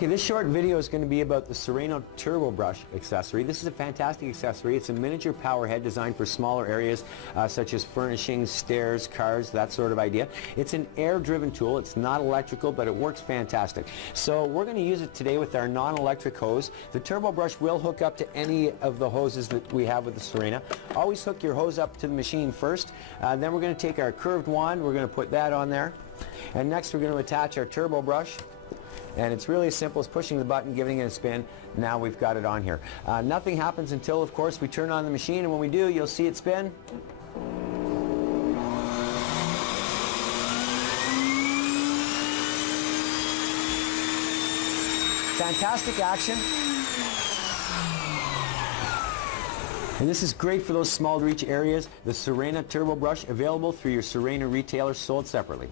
Okay, this short video is going to be about the Sirena Turbo Brush accessory. This is a fantastic accessory. It's a miniature power head designed for smaller areas such as furnishings, stairs, cars, that sort of idea. It's an air-driven tool. It's not electrical, but it works fantastic. So we're going to use it today with our non-electric hose. The Turbo Brush will hook up to any of the hoses that we have with the Sirena. Always hook your hose up to the machine first. Then we're going to take our curved wand. We're going to put that on there. And next we're going to attach our Turbo Brush. And it's really as simple as pushing the button, giving it a spin. Now we've got it on here. Nothing happens until, of course, we turn on the machine, and when we do, you'll see it spin. Fantastic action. And this is great for those small reach areas. The Sirena Turbo Brush, available through your Sirena retailer, sold separately.